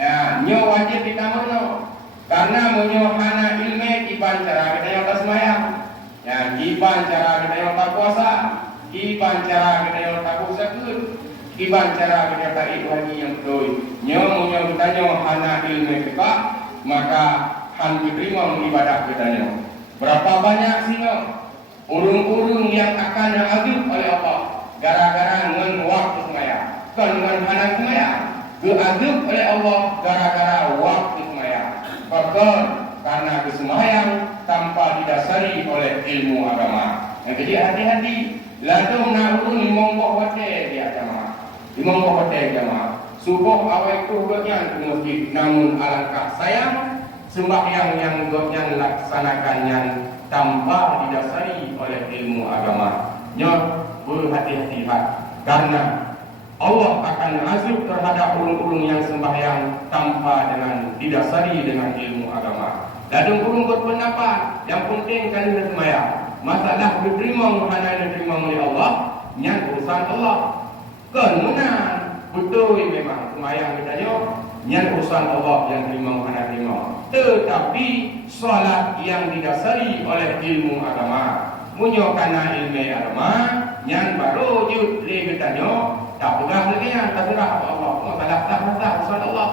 Ya, nyo wajib kita mono. Karena menyo hana ilme kiban cara kita yang sembahyang. Ya, kiban cara kita yang puasa, kiban cara kita yang sakut, kiban cara kita ibadah yang betul. Nyo menyo kita nyo hana ilme kita, maka han diterima ibadah kita nyo. Berapa banyak sih nyo urung-urung yang akan diadab oleh Allah gara-gara dengan waktu sembahyang. Kan dengan hana sembahyang diadab oleh Allah gara-gara waktu sembahyang. Bahkan karena kesembahyang tanpa didasari oleh ilmu agama. Jadi hati-hati. Ladung nak urung limongkok hotel di agama. Limongkok hotel agama. Subuh awal itu gotnya ke masjid. Namun alangkah sayang sembahyang yang gotnya laksanakan yang tanpa didasari oleh ilmu agama. Nyo berhati-hati karena Allah akan azab terhadap ulung-ulung yang sembahyang tanpa dengan didasari dengan ilmu agama. Ladung ulung berpendapat yang penting kan sembahyang. Masalah diterima hanya diterima oleh Allah, yang urusan Allah. Kemudian betul memang sembahyang kita yang urusan Allah yang terima hanya terima. Tetapi solat yang didasari oleh ilmu agama, munyo kana ilmu agama, yang baru jut le kita tak pernah lagi yang tak pernah Allah. Masalah tak urusan Allah.